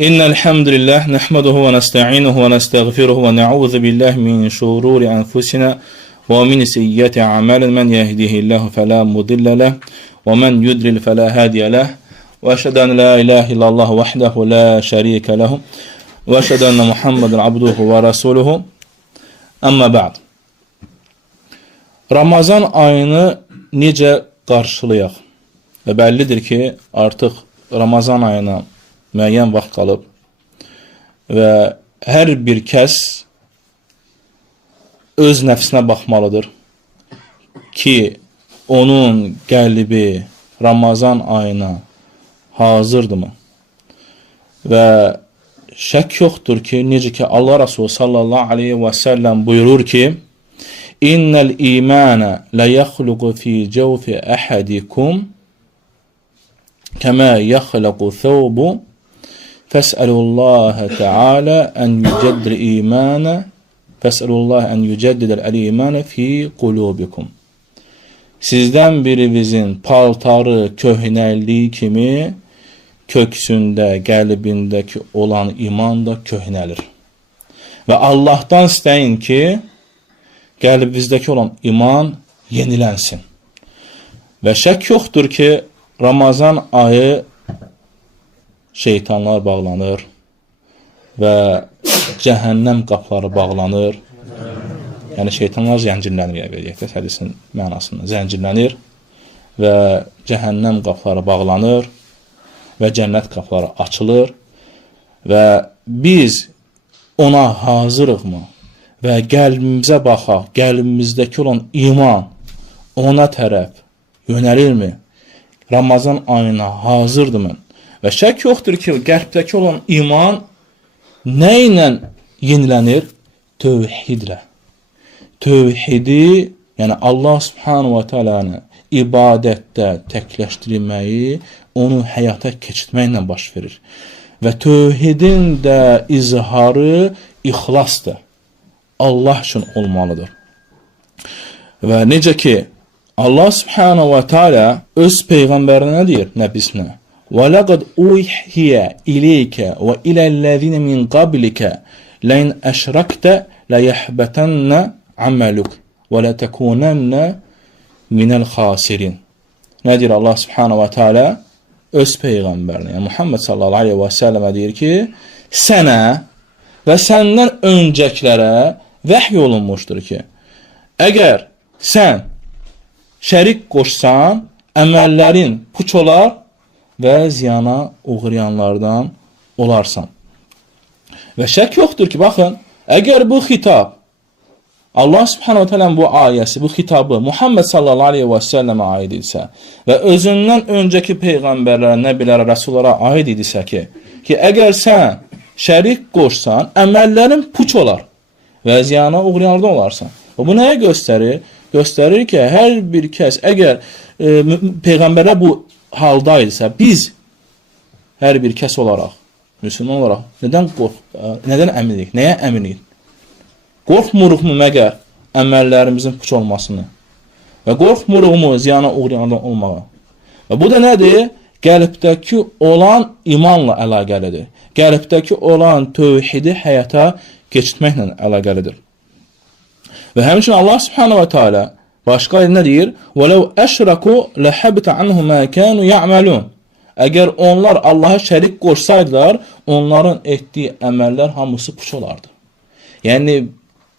إن الحمد لله نحمده ونستعينه ونستغفره ونعوذ بالله من شرور أنفسنا ومن سيئات أعمالنا من يهده الله فلا مضل له ومن يضلل فلا هادي له وأشهد أن لا إله إلا الله وحده لا شريك له وأشهد أن محمدا عبده ورسوله أما بعد. Ramazan ayını necə qarşılayaq? Və bəllidir ki, artıq Ramazan ayına müəyyən vaxt qalıb və hər bir kəs öz nəfsinə baxmalıdır ki, onun qəlbi Ramazan ayına hazırdırmı? Və şək yoxdur ki, necə ki Allah Resulü sallallahu aleyhi və səlləm buyurur ki, İnnəl imanə ləyəxluqu fi cəvfi əhədikum kəmə yəxluqu thawbu fəsəlullahə teala ən yücəddil imanə fəsəlullahə ən yücəddidəl imanə fi qulubikum. Sizdən birinizin paltarı köhnəlliyi kimi köksündə, qəlbindəki olan iman da köhnəlir. Və Allahdan istəyin ki, qəlbinizdəki olan iman yenilənsin. Və şək yoxdur ki, Ramazan ayı şeytanlar bağlanır və cəhənnəm qapıları bağlanır. Yəni şeytanlar zəncirlənir, hədisin mənasında zəncirlənir və cəhənnəm qapıları bağlanır və cənnət qapıları açılır və biz ona hazırıqmı? Və qəlbimizə baxaq, qəlbimizdəki olan iman ona tərəf yönəlirmi? Ramazan ayına hazırdırmı? Və şək yoxdur ki, qəlbdəki olan iman nə ilə yenilənir? Tövhidlə. Tövhidi, yəni Allah subhanahu wa ta'ala ibadətdə təkləşdirilməyi, onu həyata keçirməklə baş verir. Və tövhidin də izharı ixlasdır. Allah üçün olmalıdır. Və necə ki, Allah subhanahu wa ta'ala öz peyğəmbərinə deyir, nəbisinə, وَلَقَدْ اُوحِيَ إِلَيْكَ وَإِلَى الَّذِينَ مِنْ قَبْلِكَ لَيْنْ أَشْرَكْتَ لَيَحْبَتَنَّ عَمَلُكَ وَلَتَكُونَنَّ مِنَ الْخَاسِرِينَ. Nə deyir Allah subhanahu wa ta'ala? Öz peyğəmbərinə, yəni Muhammed sallallahu aleyhi və səlləmə deyir ki, sənə və səndən öncəkilərə vəhy olunmuşdur ki, əgər sən şərik qoşsan, əməllərin puç olar və ziyana uğrayanlardan olarsan. Və şək yoxdur ki, baxın, əgər bu xitab, Allah subhanahu teala bu ayəsi, bu xitabı Muhammed sallallahu aleyhi və səlləmə aid idisə və özündən öncəki peyğəmbərlərə, nəbilərə, rəsullara aid idisə ki, əgər sən şərik qoşsan, əməllərin puç olar və ziyana uğrayanlardan olarsan. Və bu nəyə göstərir? Göstərir ki, hər bir kəs, əgər peyğəmbərlər bu halda idisə, biz hər bir kəs olaraq, müsəlman olaraq, nədən əminik? Nəyə əminik? Qorxmuruqmu məgər əməllərimizin puç olmasını və qorxmuruqmu ziyana uğrayanlardan olmağa? Və bu da nədir? Qəlbdəki olan imanla əlaqəlidir. Qəlbdəki olan tövhidi həyata keçirməklə əlaqəlidir. Və həmçinin Allah subhanahu wa ta'ala başqa nə deyir? وَلَوْ أَشْرَكُوا لَحَبِتَ عَنْهُ مَا كَانُوا يَعْمَلُونَ. Əgər onlar Allaha şərik qoşsaydılar, onların etdiyi əməllər hamısı puç olardı. Yəni,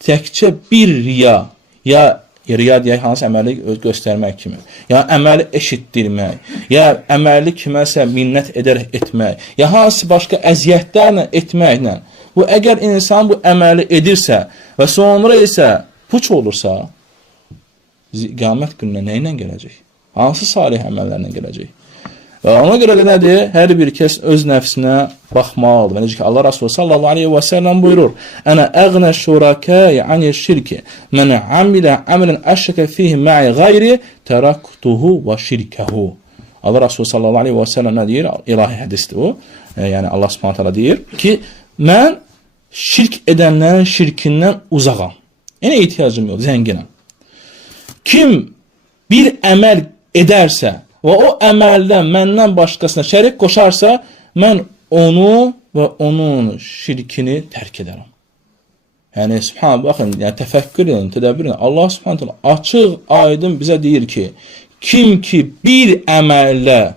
təkcə bir riya, ya riya deyək, hansı əməli göstərmək kimi, ya əməli eşitdirmək, ya əməli kiməsə minnət edərək etmək, ya hansı başqa əziyyətlərlə etməklə, bu əgər insan bu əməli edirsə və sonra isə puç olursa, qiyamət gününə nə ilə gələcək? Hansı salih əməllərlə gələcək? Və ona görə də nədir? Hər bir kəs öz nəfsinə baxmalıdır. Və necə ki, Allah Resulü sallallahu aleyhi və səlləm buyurur, Ənə əğnə şurakəyə anil şirki, mənə amilə əmələn əşəkə fihim mə'i qayri, tərəktuhu və şirkəhu. Allah Resulü sallallahu aleyhi və səlləm nə deyir? İlahi hədisdir o. Yəni Allah subhanahu ta'ala deyir ki, mən şirk edənlərin şirkindən uzağam. Yəni ehtiyacım yox, zənginəm. Kim bir əməl edərsə, və o əməldən məndən başqasına şərik qoşarsa, mən onu və onun şirkini tərk edərəm. Yəni, subhanallah, baxın, yəni, təfəkkür edin, tədəbbür edin. Allah subhanallah açıq, aydın bizə deyir ki, kim ki bir əməllə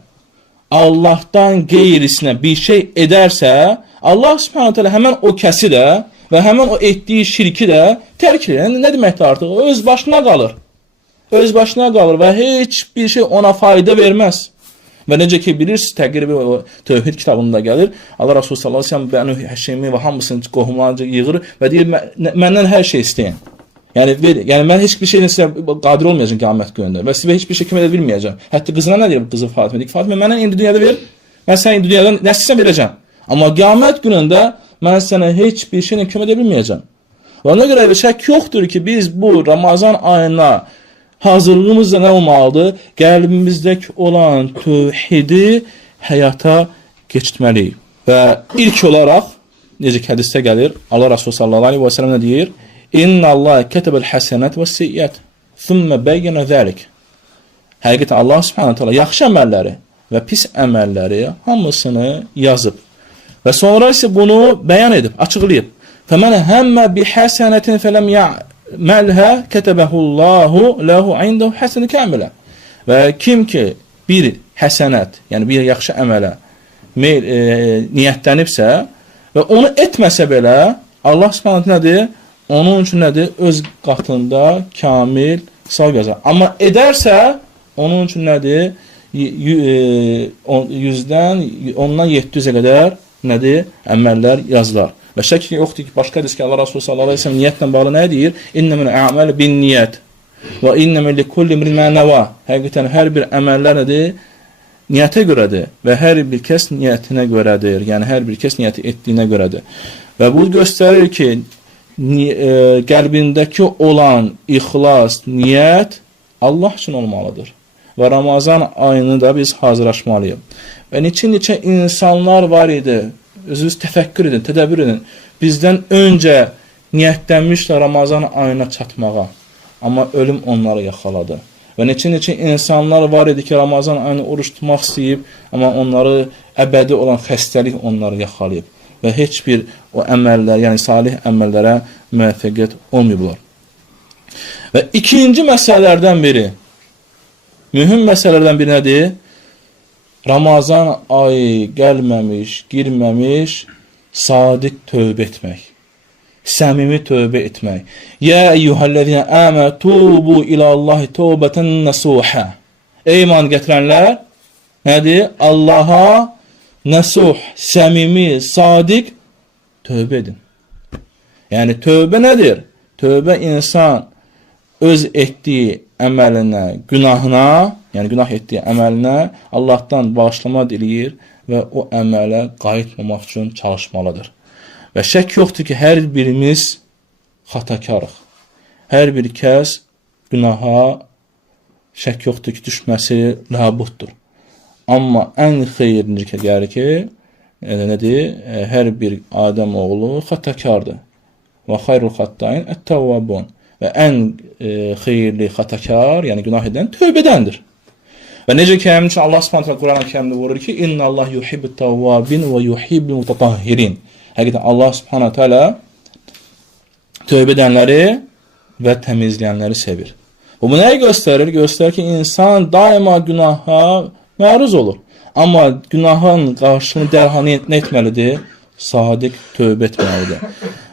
Allahdan qeyrisinə bir şey edərsə, Allah subhanallah həmən o kəsi də və həmən o etdiyi şirki də tərk edir. Yəni, nə deməkdir artıq? O öz başına qalır. Öz başına qalır və heç bir şey ona fayda verməz. Və necə ki, bilirsiniz, təqribi o Tövhid kitabında gəlir. Allah Rasulü sallallahu aleyhi ve sellem bənu həşimi və hamısını qohumlarca yığır və deyir, məndən hər şey istəyin. Yəni, mən heç bir şeylə sizə qadir olmayacağım qiyamət günündə və sizə heç bir şey kömək edə bilməyəcəm. Hətta qızına nə deyir qızı Fatimə? Deyir, Fatimə, mənə indi dünyada ver, mən sənə indi dünyada nə istəyirsən verəcəm. Amma qiyamət günündə mən sənə heç bir şeylə kömək edə bilməyəcəm. Və ona görə şək yoxdur ki, biz bu Ramazan ayına hazırlığımızda nə olmalıdır? Qəlbimizdəki olan tövhidi həyata keçirməliyik. Və ilk olaraq, necə ki hədisdə gəlir, Allah Rasulü sallallahu aleyhi və səlləm nə deyir? İnna Allah kətəbəl həsənət və siyyət, thümmə bəyyənə zəlik. Həqiqətən Allah subhanahu ta'ala yaxşı əməlləri və pis əməlləri hamısını yazıb. Və sonra isə bunu bəyan edib, açıqlayıb. Fəmən həmmə bi həsənətin fələm ya'məlhə kətəbəhullahu ləhu indahu həsəni kəmilə. Və kim ki bir həsənət, yəni bir yaxşı əmələ niyyətlənibsə və onu etməsə belə, Allah subhanahu nədir? Onun üçün nədir? Öz qatında kamil savab yazar. Amma edərsə, onun üçün nədir? 100-dən, ondan 700-ə qədər nədir? Əməllər yazılar. Və şək yoxdur ki, başqa hədis ki, Allah Rasulü sallallahu aleyhi ve sellem niyyətlə bağlı nə deyir? İnnəmən əməl bin niyyət və innəmən li kulli imrin mə nəvə. Həqiqətən hər bir əməllər nədir? Niyyətə görədir və hər bir kəs niyyətinə görədir. Yəni hər bir kəs niyyəti etdiyinə görədir. Və bu göstərir ki, qəlbindəki olan ixlas, niyyət Allah üçün olmalıdır. Və Ramazan ayını da biz hazırlaşmalıyıq. Və neçə insanlar var idi, özünüz təfəkkür edin, tədəbbür edin. Bizdən öncə niyyətlənmişlər Ramazan ayına çatmağa. Amma ölüm onları yaxaladı. Və neçə insanlar var idi ki, Ramazan ayını oruç tutmaq istəyib, amma onları əbədi olan xəstəlik onları yaxalayıb. Və heç bir o əməllər, yəni salih əməllərə müvəffəqiyyət olmayıblar. Və ikinci məsələlərdən biri, mühüm məsələlərdən biri nədir? Ramazan ayı gəlməmiş, girməmiş, sadiq tövbə etmək, səmimi tövbə etmək. Yə eyyuhəl-ləzinə əmə tubu ilallahi tövbətən nəsuhə. Ey iman gətirənlər, nədir? Allaha nəsuh, səmimi, sadiq tövbə edin. Yəni, tövbə nədir? Tövbə insan öz etdiyi əməlinə, günahına, yəni günah etdiyi əməlinə Allahdan bağışlama diləyir və o əmələ qayıtmamaq üçün çalışmalıdır. Və şək yoxdur ki, hər birimiz xatakarıq. Hər bir kəs günaha şək yoxdur ki, düşməsi labuddur. Amma ən xeyirli gəlir ki, nədir? Hər bir Adəm oğlu xatakardır. Və xayrul xattəyin ət-təvvabun. Və ən xeyirli xatakar, yəni günah edən tövbədəndir. Və necə ki, həmin üçün Allah Subhanahu Quran-ı Kərimdə vurur ki, İnna Allah yuhibbut tawwabin və yuhibbul mutatahhirin. Həqiqətən Allah Subhanahu Taala tövbə edənləri və təmizləyənləri sevir. Bu nəyi göstərir? Göstərir ki, insan daima günaha məruz olur. Amma günahın qarşılığını dərhal nə etməlidir? Sadiq tövbə etməlidir.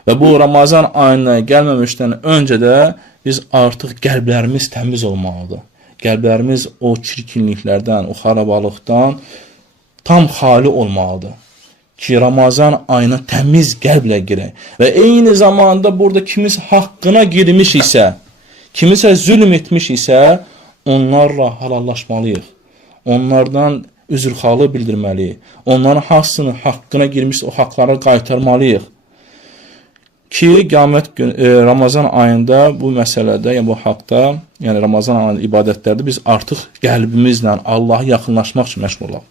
Və bu Ramazan ayına gəlməmişdən öncə də biz artıq qəlblərimiz təmiz olmalıdır. Qəlblərimiz o çirkinliklərdən, o xarabalıqdan tam xali olmalıdır. Ki, Ramazan ayına təmiz qəlblə girək. Və eyni zamanda burada kimisə haqqına girmiş isə, kimisə zülm etmiş isə, onlarla halallaşmalıyıq. Onlardan üzrxalı bildirməliyik. Onların haqqına girmiş o haqları qaytarmalıyıq. Ki, qiyamət günü, Ramazan ayında bu məsələdə, yəni bu haqda, yəni Ramazan ayında ibadətlərdə biz artıq qəlbimizlə Allaha yaxınlaşmaq üçün məşğul olaq.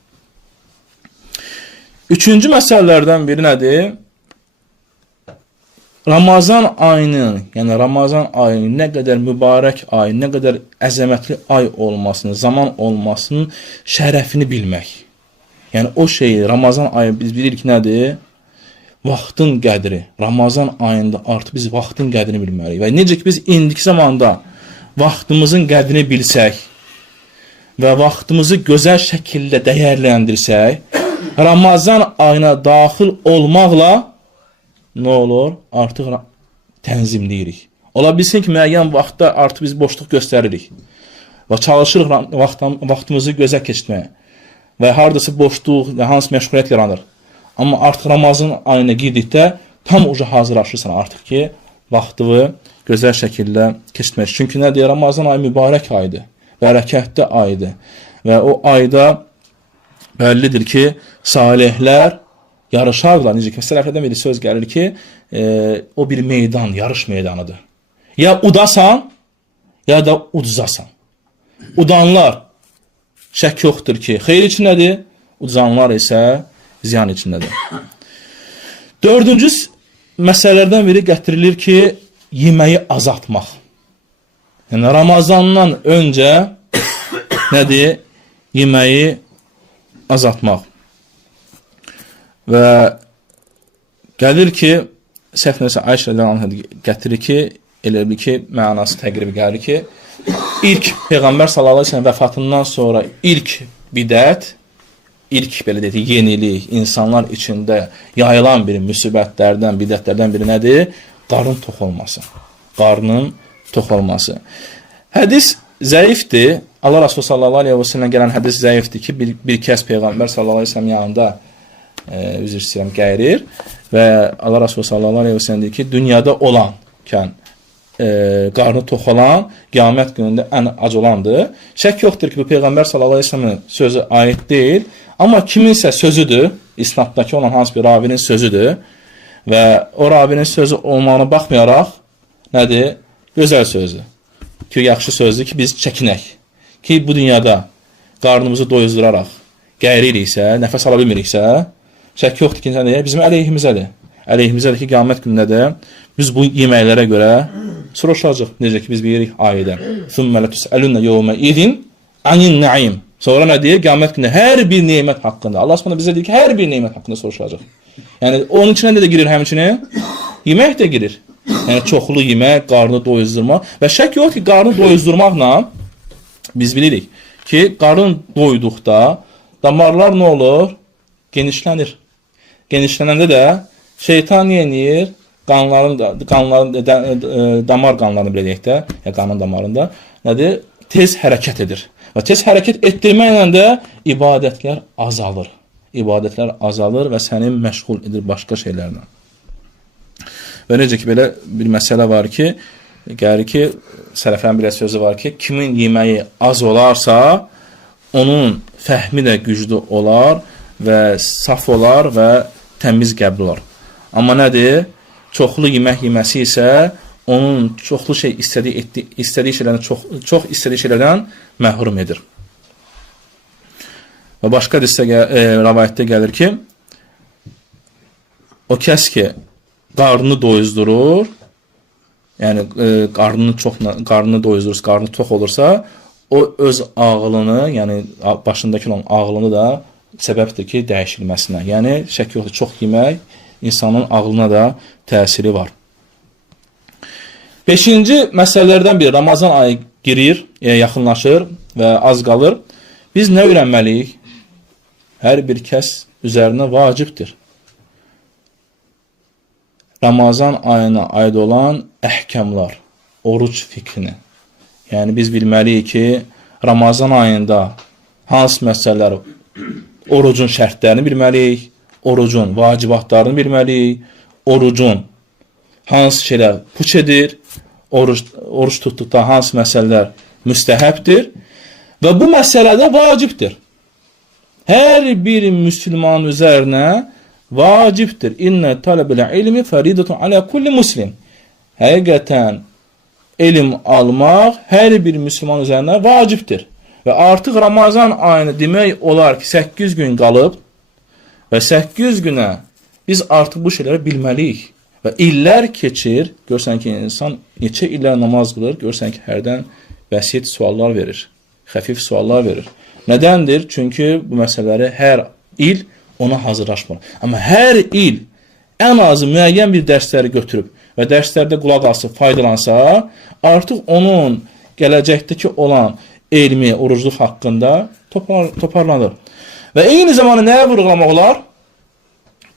Üçüncü məsələlərdən biri nədir? Ramazan ayının, yəni Ramazan ayının nə qədər mübarək ay, nə qədər əzəmətli ay olmasını, zaman olmasının şərəfini bilmək. Yəni o şeyi, Ramazan ayı biz bilirik nədir? vaxtın qədri, Ramazan ayında artıq biz vaxtın qədrini bilməliyik. Və necə ki biz indiki zamanda vaxtımızın qədrini bilsək və vaxtımızı gözəl şəkildə dəyərləndirsək, Ramazan ayına daxil olmaqla nə olur? Artıq tənzimləyirik. Ola bilsin ki, müəyyən vaxtda artıq biz boşluq göstəririk və çalışırıq vaxtımızı gözəl keçirməyə və haradasa boşluq və hansı məşğuliyyət yaranır. Amma artıq Ramazan ayına girdikdə tam uca hazırlaşırsan artıq ki, vaxtını gözəl şəkildə keçirmək. Çünki nə deyir? Ramazan ayı mübarək aydır, bərəkətli aydır və o ayda bəllidir ki, salihlər yarışarlar. Necə ki, sələflərdən biri söz gəlir ki, o bir meydan, yarış meydanıdır. Ya udasan, ya da uduzasan. Udanlar şək yoxdur ki, xeyir içindədir, uduzanlar isə ziyan içindədir. Dördüncü məsələlərdən biri gətirilir ki, yeməyi azaltmaq. Yəni, Ramazandan öncə nədir? Yeməyi azaltmaq. Və gəlir ki, səhv nəsə Ayşə gətirir ki, elə bir ki, mənası təqribi gəlir ki, ilk Peyğəmbər sallallahu əleyhi və səlləm vəfatından sonra ilk bidət, ilk belə deyək, yenilik, insanlar içində yayılan bir müsibətlərdən, bidətlərdən biri nədir? Qarın tox olması. Qarnın tox olması. Hədis zəifdir. Allah Rasulü sallallahu əleyhi və səlləm gələn hədis zəifdir ki, bir kəs Peyğəmbər sallallahu əleyhi və səlləm yanında üzr istəyirəm, gəlir və Allah Rasulü sallallahu əleyhi və səlləm deyir ki, dünyada olankən qarnı tox olan qiyamət günündə ən ac olandır. Şək yoxdur ki, bu Peyğəmbər sallallahu əleyhi və səlləmin sözü aid deyil, amma kiminsə sözüdür, isnaddakı olan hansı bir ravinin sözüdür və o ravinin sözü olmağına baxmayaraq nədir? Gözəl sözdür. Ki, yaxşı sözdür ki, biz çəkinək. Ki, bu dünyada qarnımızı doyuzduraraq qəyririksə, nəfəs ala bilmiriksə, şək yoxdur ki, bizim əleyhimizədir. Əleyhimizədir ki, qiyamət günündə biz bu yeməklərə görə soruşacaq. Necə ki, biz bilirik ayədə. Thumma latus'alunna yawma idin anin na'im. Sonra nə deyir? Qiyamət günündə hər bir nemət haqqında. Allah Subhanahu bizə deyir ki, hər bir nemət haqqında soruşacaq. Yəni onun içinə də girir həmçinin yemək də girir. Yəni çoxlu yemək, qarnı doyuzdurma və şək yox ki, qarnı doyuzdurmaqla biz bilirik ki, qarın doyduqda damarlar nə olur? Genişlənir. Genişlənəndə də şeytan yenir, damar qanlarını belə deyək də, ya qanın damarında nədir? Tez hərəkət edir. Və tez hərəkət etdirməklə də ibadətlər azalır. İbadətlər azalır və səni məşğul edir başqa şeylərlə. Və necə ki, belə bir məsələ var ki, gəlir ki, sələflərin bir sözü var ki, kimin yeməyi az olarsa, onun fəhmi də güclü olar və saf olar və təmiz qəbul olar. Amma nədir? Çoxlu yemək yeməsi isə onun çoxlu şey istədiyi şeylərdən çox istədiyi şeylərdən məhrum edir. Və başqa rəvayətdə gəlir ki, o kəs ki, qarnını doyuzdurur, yəni qarnını doyuzdurursa, qarnı tox olursa, o öz ağlını, yəni başındakı olan ağlını da səbəbdir ki, dəyişilməsinə. Yəni, şək yoxdur, çox yemək insanın ağlına da təsiri var. 5-ci məsələlərdən biri, Ramazan ayı girir, yaxınlaşır və az qalır. Biz nə öyrənməliyik? Hər bir kəs üzərinə vacibdir. Ramazan ayına aid olan əhkamlar, oruc fikrini. Yəni, biz bilməliyik ki, Ramazan ayında hansı məsələlər, orucun şərtlərini bilməliyik, orucun vacibatlarını bilməliyik, orucun hansı şeylər puç edir, oruç tutduqda hansı məsələlər müstəhəbdir və bu məsələdə vacibdir. Hər bir müsəlman üzərinə vacibdir. İnnə tələbəl ilmi fəridətun alə kulli muslim. Həqiqətən, elm almaq hər bir müsəlman üzərinə vacibdir. Və artıq Ramazan ayını demək olar ki, 8 gün qalıb və 8 günə biz artıq bu şeyləri bilməliyik. Və illər keçir, görsən ki, insan neçə illər namaz qılır, görsən ki, hərdən bəsit suallar verir, xəfif suallar verir. Nədəndir? Çünki bu məsələləri hər il ona hazırlaşmır. Amma hər il ən azı müəyyən bir dərsləri götürüb və dərslərdə qulaq asıb faydalansa, artıq onun gələcəkdəki olan elmi, orucluq haqqında toparlanır. Və eyni zamanda nəyə vurğulamaq olar?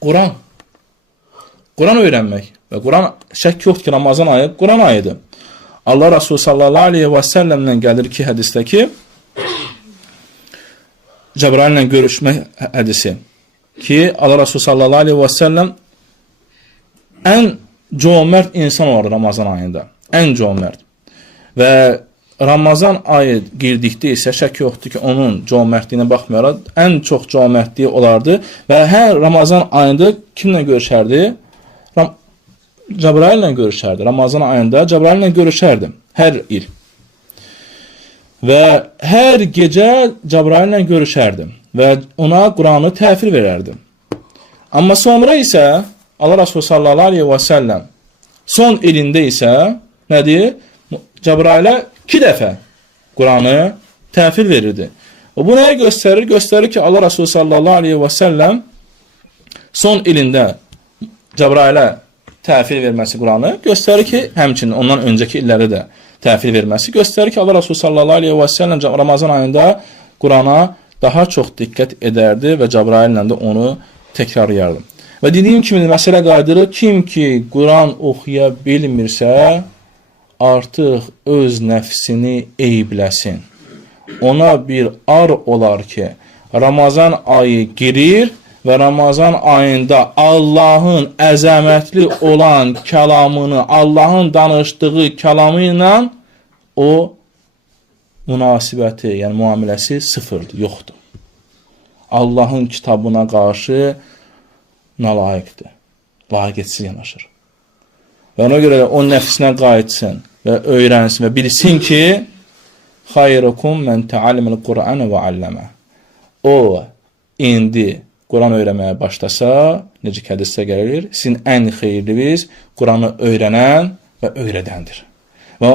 Quran. Quran öyrənmək. Və Quran, şək yoxdur ki, Ramazan ayı Quran ayıdır. Allah Resulü sallallahu aleyhi və səlləmdən gəlir ki, hədisdə ki, Cəbrail ilə görüşmək hədisi ki, Allah Resulü sallallahu aleyhi və səlləm ən cömert insan olar Ramazan ayında. Ən cömert. Və Ramazan ayı girdikdə isə şək yoxdur ki, onun cömertliyinə baxmayaraq ən çox cömertliyi olardı və hər Ramazan ayında kimlə görüşərdi? Cəbrail ilə görüşərdi. Ramazan ayında Cəbrail ilə görüşərdi hər il. Və hər gecə Cəbrail ilə görüşərdi və ona Quranı təhvil verərdi. Amma sonra isə Allah Resulü sallallahu aleyhi və səlləm son ilində isə nədir? Cəbrailə 2 dəfə Quranı təhvil verirdi. Və bu nəyə göstərir? Göstərir ki, Allah Resulü sallallahu aleyhi və səlləm son ilində Cəbrailə təhvil verməsi Quranı göstərir ki, həmçinin ondan öncəki illərdə də təhvil verməsi göstərir ki, Allah Resulü sallallahu aleyhi və səlləm Ramazan ayında Qurana daha çox diqqət edərdi və Cəbraillə də onu təkrarlayardı. Və dediyim kimi məsələ qayıdırır, kim ki Quran oxuya bilmirsə, artıq öz nəfsini eyibləsin. Ona bir ar olar ki, Ramazan ayı girir və Ramazan ayında Allahın əzəmətli olan kəlamını, Allahın danışdığı kəlamı ilə o münasibəti, yəni müamiləsi sıfırdır, yoxdur. Allahın kitabına qarşı nalayiqdir, layiqətsiz yanaşır. Və ona görə o nəfsinə qayıtsın və öyrənsin və bilsin ki, xayrukum mən təallimul Qur'an və alləmə. O indi Quran öyrənməyə başlasa, necə ki hədisdə gəlir, sizin ən xeyirliniz Quranı öyrənən və öyrədəndir. Və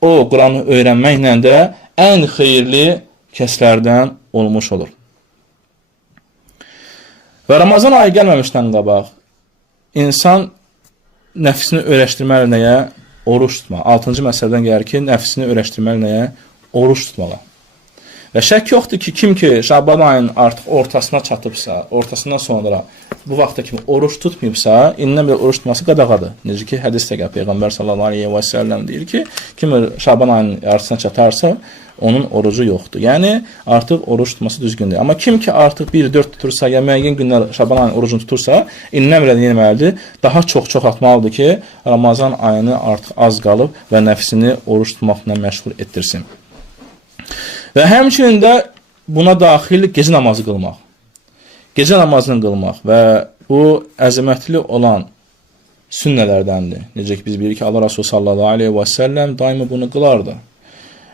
o Quranı öyrənməklə də ən xeyirli kəslərdən olmuş olur. Və Ramazan ayı gəlməmişdən qabaq, insan nəfsini öyrəşdirməli nəyə? Oruç tutmağa. 6-cı məsələdən gəlir ki, nəfsini öyrəşdirməli nəyə? Oruç tutmağa. Və şək yoxdur ki, kim ki Şaban ayının artıq ortasına çatıbsa, ortasından sonra bu vaxta kimi oruç tutmayıbsa, indən bir oruç tutması qadağadır. Necə ki, hədisdə gəlir, Peyğəmbər sallallahu aleyhi və səlləm deyir ki, kim Şaban ayının yarısına çatarsa, onun orucu yoxdur. Yəni, artıq oruç tutması düzgündür. Amma kim ki artıq 1-4 tutursa, ya müəyyən günlər Şaban ayının orucunu tutursa, indən belə deyilməlidir, daha çox atmalıdır ki, Ramazan ayını artıq az qalıb və nəfsini oruç tutmaqla məşğul etdirsin. Və həmçinin də buna daxil gecə namazı qılmaq. Gecə namazını qılmaq və bu əzəmətli olan sünnələrdəndir. Necə ki, biz bilirik ki, Allah Resulü sallallahu aleyhi və səlləm daima bunu qılardı.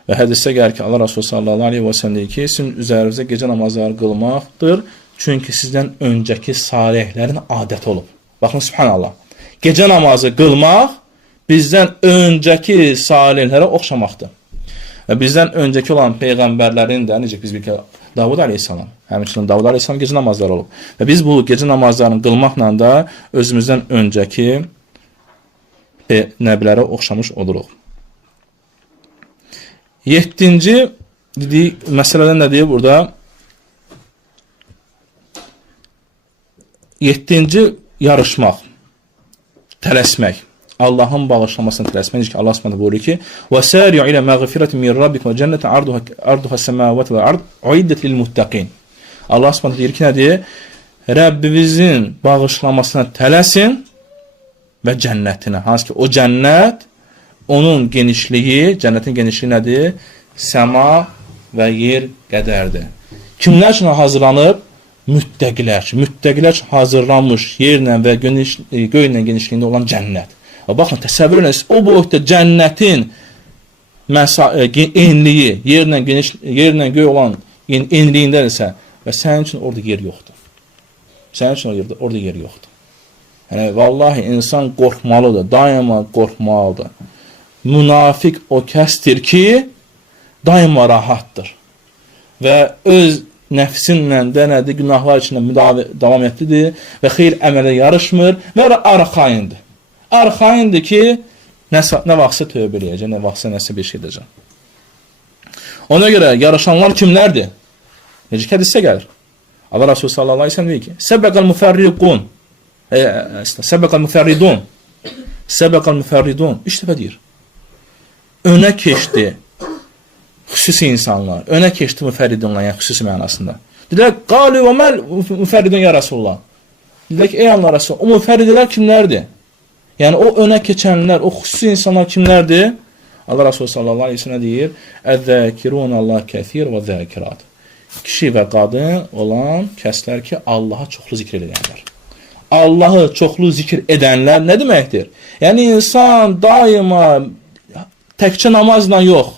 Və hədisdə gəlir ki, Allah Resulü sallallahu aleyhi və səlləm deyir ki, sizin üzərinizdə gecə namazları qılmaqdır, çünki sizdən öncəki salihlərin adəti olub. Baxın, subhanallah. Gecə namazı qılmaq bizdən öncəki salihlərə oxşamaqdır. Və bizdən öncəki olan peyğəmbərlərin də, necə biz bilirik ki, Davud aleyhissalam, həmçinin Davud aleyhissalam gecə namazları olub. Və biz bu gecə namazlarını qılmaqla da özümüzdən öncəki nəbilərə oxşamış oluruq. 7-ci məsələdən nə deyir burada? 7-ci yarışmaq, tələsmək. Allahın bağışlamasını tələsmək. Necə ki, Allah Subhanahu buyurur ki: "Və-sari'u ilə məğfirətin min rabbikum və cənnətin arduha səmavati və ard uiddat lil-muttaqin." Allah Subhanahu deyir ki, nədir? Rəbbinizin bağışlamasına tələsin və cənnətinə. Hansı ki, o cənnət, onun genişliyi, cənnətin genişliyi nədir? Səma və yer qədərdir. Kimlər üçün hazırlanıb? Müttəqilər. Müttəqilər üçün hazırlanmış yerlə və göylə genişliyində olan cənnət. Baxın, təsəvvür edin, o boyutda cənnətin enliyi, yerlə göy olan enliyindədirsə və sənin üçün orada yer yoxdur. Sənin üçün orada yer yoxdur. Yəni, vallahi insan qorxmalıdır, daima qorxmalıdır. Münafiq o kəsdir ki, daima rahatdır və öz nəfsinlə də nədir, günahlar içində davam etdidir və xeyir əmələ yarışmır və arxayındır. Arxayındır ki, nə vaxtsa tövbə eləyəcək, nə vaxtsa nəsə bir şey edəcək. Ona görə yarışanlar kimlərdir? Necə ki, hədisdə gəlir. Allah Resulü sallallahu aleyhi ve sellem deyir ki, səbəqəl müfərriqun, səbəqəl müfərridun, səbəqəl müfərridun, 3 dəfə deyir. Önə keçdi xüsusi insanlar, önə keçdi müfərridunlar, yəni xüsusi mənasında. Dedilər, qalu və məl müfərridun ya Rasulullah. Dedilər ki, ey Allah Rasulullah, o müfərridlər kimlərdir? Yəni o önə keçənlər, o xüsusi insanlar kimlərdir? Allah Resulü sallallahu aleyhi ve sellem deyir, əzzəkirun Allah kəthir və zəkirat. Kişi və qadın olan kəslər ki, Allah'a çoxlu zikr edənlər. Allah'ı çoxlu zikr edənlər nə deməkdir? Yəni insan daima təkcə namazla yox,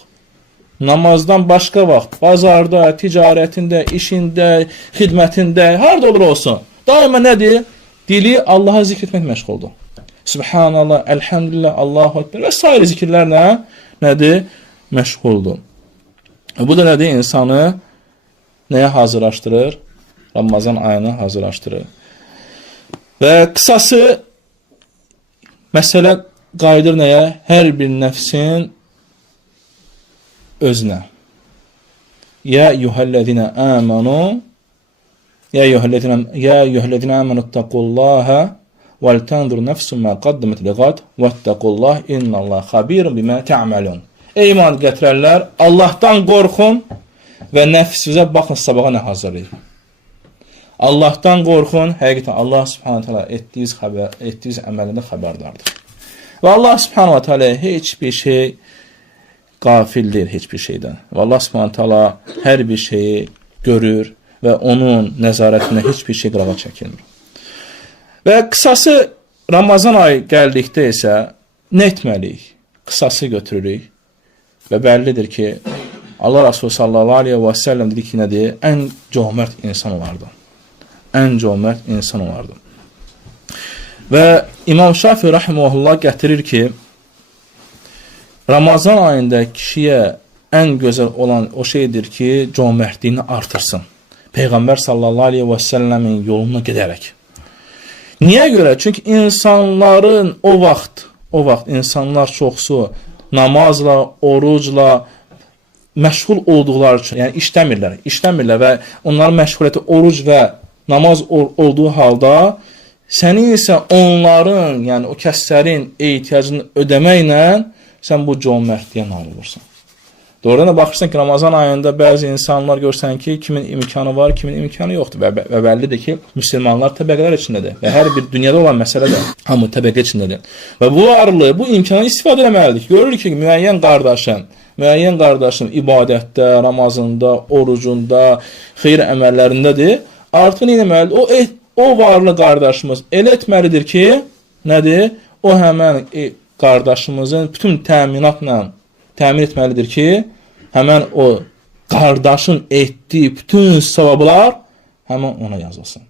namazdan başqa vaxt, bazarda, ticarətində, işində, xidmətində, harada olur olsun, daima nədir? Dili Allah'a zikr etmək məşğuldur. Subhanallah, elhamdülillah, Allahu Ekber və s. zikirlərlə nədir? Məşğuldur. Bu da nədir? İnsanı nəyə hazırlaşdırır? Ramazan ayını hazırlaşdırır. Və qısası məsələ qayıdır nəyə? Hər bir nəfsin özünə. Ya eyyuhəl-ləzinə əmənu Ya eyyuhəl-ləzinə əmənu ittaqullaha وَلْتَنْظُرْ نَفْسٌ مَا قَدَّمَتْ لِغَدٍ وَاتَّقُوا اللَّهَ إِنَّ اللَّهَ خَبِيرٌ بِمَا تَعْمَلُونَ. Ey iman gətirənlər, Allahdan qorxun və nəfsinizə baxın sabaha nə hazırlayır. Allahdan qorxun, həqiqətən Allah Subhanahu taala etdiyiniz əməlində xəbərdardır. Və Allah Subhanahu taala heç bir şey qafil deyil heç bir şeydən. Və Allah Subhanahu taala hər bir şeyi görür və onun nəzarətində heç bir şey qırağa çəkilmir. Və qısası Ramazan ayı gəldikdə isə nə etməliyik? Qısası götürürük və bəllidir ki, Allah Resulü sallallahu aleyhi və səlləm dedi ki, nədir? Ən cömert insan olardı. Ən cömert insan olardı. Və İmam Şafi rahimehullah gətirir ki, Ramazan ayında kişiyə ən gözəl olan o şeydir ki, cömertliyini artırsın. Peyğəmbər sallallahu aleyhi və səlləmin yoluna gedərək. Niyə görə? Çünki insanların o vaxt insanlar çoxsu namazla, orucla məşğul olduqları üçün, yəni işləmirlər və onların məşğuliyyəti oruc və namaz olduğu halda sənin isə onların, yəni o kəslərin ehtiyacını ödəməklə sən bu cömertliyə nail olursan. Doğrudan da baxırsan ki, Ramazan ayında bəzi insanlar görsən ki, kimin imkanı var, kimin imkanı yoxdur və bəllidir ki, müsəlmanlar təbəqələr içindədir və hər bir dünyada olan məsələ də hamı təbəqə içindədir. Və bu varlığı, bu imkanı istifadə etməlidir. Görürük ki, müəyyən qardaşın ibadətdə, Ramazanda, orucunda, xeyir əməllərindədir. Artıq nə etməlidir? O varlı qardaşımız elə etməlidir ki, nədir? O həmən qardaşımızın bütün təminatla təmin etməlidir ki, həmən o qardaşın etdiyi bütün savablar həmən ona yazılsın.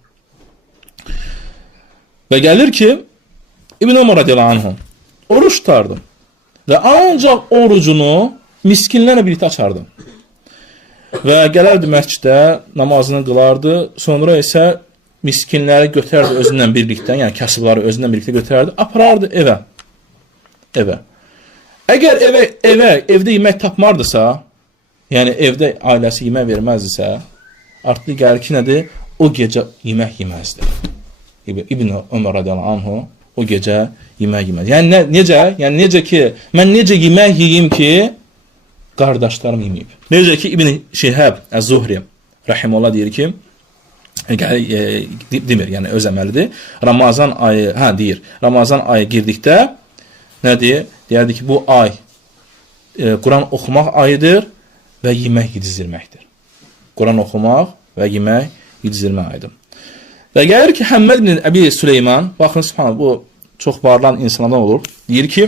Və gəlir ki, İbn Ömər radiyallahu anhu oruç tutardı və ancaq orucunu miskinlərlə birlikdə açardı. Və gələrdi məscidə, namazını qılardı, sonra isə miskinləri götürərdi özündən birlikdə, yəni kasıbları özündən birlikdə götürərdi, aparardı evə. Əgər evdə yemək tapmardısa, yəni evdə ailəsi yemək verməzdisə, artıq gəlir ki, nədir? O gecə yemək yeməzdir. İbn Ömər radiyallahu anhu o gecə yemək yeməz. Yəni necə? Yəni necə ki, mən necə yemək yeyim ki, qardaşlarım yeməyib. Necə ki, İbn Şihab əz-Zuhri rahimehullah deyir ki, demir, yəni öz əməlidir. Ramazan ayı girdikdə nə deyir? Deyərdi ki, bu ay Quran oxumaq ayıdır və yemək yedizdirməkdir. Quran oxumaq və yemək yedizdirmək ayıdır. Və gəlir ki, Həmməd ibn Əbi Süleyman, baxın, subhanallah, bu çox varlanan insanlardan olur, deyir ki,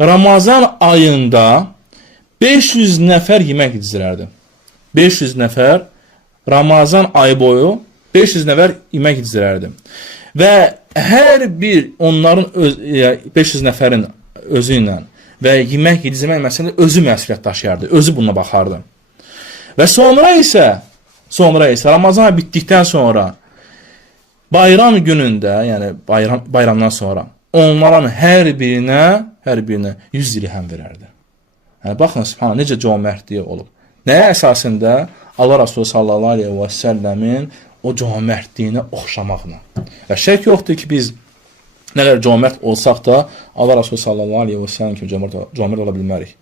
Ramazan ayında 500 nəfər yemək yedizdirərdi. 500 nəfər Ramazan ayı boyu 500 nəfər yemək yedizdirərdi. Və hər bir onların 500 nəfərin özü ilə və yemək yedizdirmək məsələsində özü məsuliyyət daşıyardı, özü buna baxardı. Və sonra isə sonra isə Ramazan bitdikdən sonra bayram günündə, yəni bayramdan sonra onların hər birinə 100 dirhəm verərdi. Yəni baxın subhanallah necə cömertliyi olub. Nəyə əsasında? Allah Resulü sallallahu aleyhi və səlləmin o cömertliyinə oxşamaqla. Və şək yoxdur ki, biz nə qədər cömert olsaq da Allah Resulü sallallahu aleyhi və səlləm kimi cömert ola bilmərik.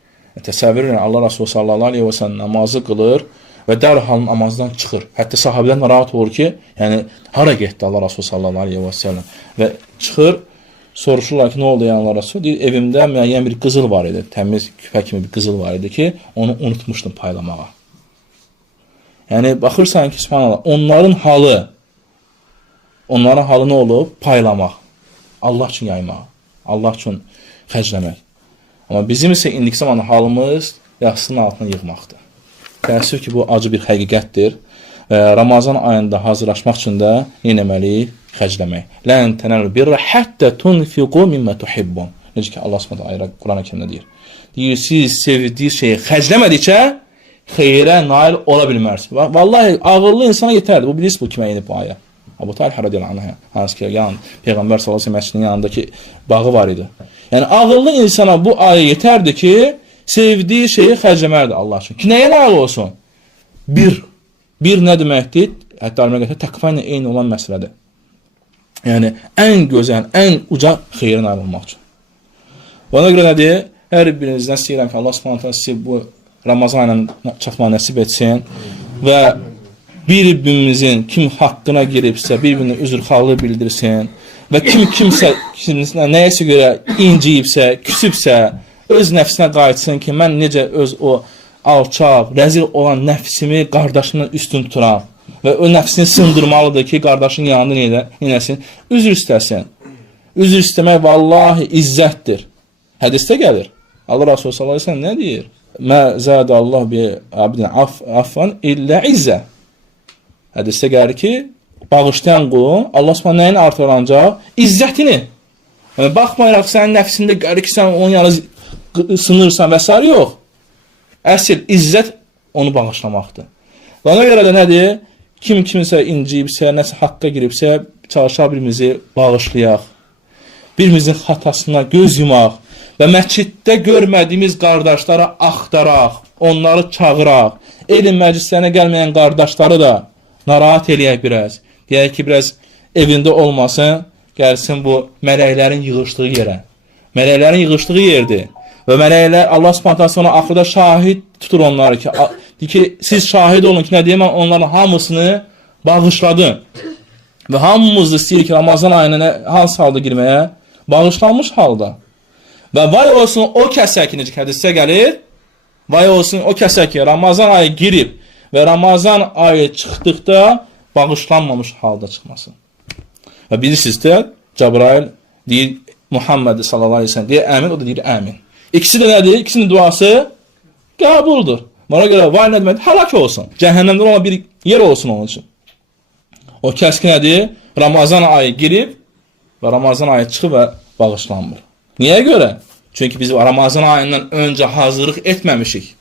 Təsəvvür edin, Allah Resulü sallallahu aleyhi və səlləm namazı qılır və dərhal namazdan çıxır. Hətta sahabələr narahat olur ki, yəni hara getdi Allah Resulü sallallahu aleyhi və səlləm və çıxır. Soruşurlar ki, nə oldu yəni Allah Resulü? Deyir, evimdə müəyyən bir qızıl var idi, təmiz küpə kimi bir qızıl var idi ki, onu unutmuşdum paylamağa. Yəni, baxırsan ki, subhanallah, onların halı nə olub? Paylamaq. Allah üçün yaymaq, Allah üçün xərcləmək. Amma bizim isə indiki zamanı halımız yaxşısının altına yığmaqdır. Təəssüf ki, bu acı bir həqiqətdir. Və Ramazan ayında hazırlaşmaq üçün də yenəməliyik xərcləmək. Lən tənəl birrə həttə tunfiqu mimmə tuhibbun. Necə ki, Allah s.ə. Quran-ı Kərimdə deyir. Deyir, siz sevdiyi şeyi xərcləmədikcə xeyrə nail ola bilmərsiniz. Vallahi, ağırlı insana yetərdir. Bu bilirsiniz bu kimə yenib bu ayə. Abu Talha radiyallahu anh, hansı ki, Peyğəmbər sallallahu aleyhi və məscidinin yanındakı bağı var idi. Yəni, ağırlı insana bu ayə yetərdir ki, sevdiyi şeyi xərcləməlidir Allah üçün. Ki, nəyə nail olsun? Bir nə deməkdir? Hətta alimlər təqva ilə eyni olan məsələdir. Yəni, ən gözəl, ən uca xeyrə nail olmaq üçün. Ona görə nədir? Hər birinizdən istəyirəm ki, Allah subhanətə sizi bu Ramazan ilə çatma nəsib etsin və bir-birimizin kim haqqına giribsə, bir-birinə üzrxahlıq bildirsin və kimsə nəyəsə görə inciyibsə, küsübsə, öz nəfsinə qayıtsın ki, mən necə öz o alçaq, rəzil olan nəfsimi qardaşımdan üstün tuturam və o nəfsini sındırmalıdır ki, qardaşın yanında neynəsin? Üzr istəsin. Üzr istəmək vallahi izzətdir. Hədisdə gəlir. Allah Resulü sallallahu aleyhi ve sellem nə deyir? Mə zədə Allah bi abdin affan illə izzə. Hədisdə gəlir ki, bağışlayan qulun Allah subhanahu nəyini artıracaq? İzzətini. Yəni, baxmayaraq sənin nəfsində gəlir ki, sən onun yanı sınırsan və s. yox. Əsl izzət onu bağışlamaqdır. Və ona görə də nədir? Kimsə inciyibsə, nəsə haqqa giribsə, çalışaq birimizi bağışlayaq. Birimizin xatasına göz yumaq və məsciddə görmədiyimiz qardaşlara axtaraq, onları çağıraq. Elm məclislərinə gəlməyən qardaşları da narahat eləyək biraz. Deyək ki, biraz evində olmasın, gəlsin bu mələklərin yığışdığı yerə. Mələklərin yığışdığı yerdir. Və mələklər Allah subhanətə sonra axırda şahid tutur onları ki, siz şahid olun ki, nə deyəm, mən onların hamısını bağışladım. Və hamımız istəyir ki, Ramazan ayına hansı halda girməyə? Bağışlanmış halda. Və vay olsun o kəsə ki, necə hədisdə gəlir, vay olsun o kəsə ki, Ramazan ayı girib və Ramazan ayı çıxdıqda bağışlanmamış halda çıxmasın. Və bilirsiniz də, Cəbrail deyir, Muhammed sallallahu aleyhi ve sellem deyir, əmin, o da deyir, əmin. İkisi də nədir? İkisinin duası qəbuldur. Bana görə vay nə deməkdir? Həlak olsun. Cəhənnəmdən olan bir yer olsun onun üçün. O kəs ki nədir? Ramazan ayı girib və Ramazan ayı çıxıb və bağışlanmır. Niyə görə? Çünki biz Ramazan ayından öncə hazırlıq etməmişik.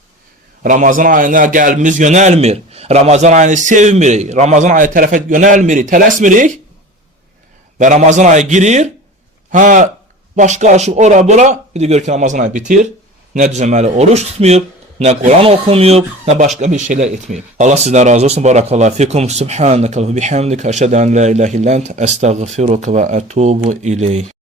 Ramazan ayına qəlbimiz yönəlmir. Ramazan ayını sevmirik. Ramazan ayı tərəfə yönəlmirik, tələsmirik. Və Ramazan ayı girir. Başqa aşıq ora-bura. Bir də gör ki, Ramazan ayı bitir. Nə düzəməli oruç tutmayıb, nə Quran oxumayıb, nə başqa bir şeylər etməyib. Allah sizdən razı olsun. Barakallahu fikum. Subhanəkə və bihamdikə. Əşhədə ən la ilahə illə əntə. Əstəğfiruka və ətubu ileyh.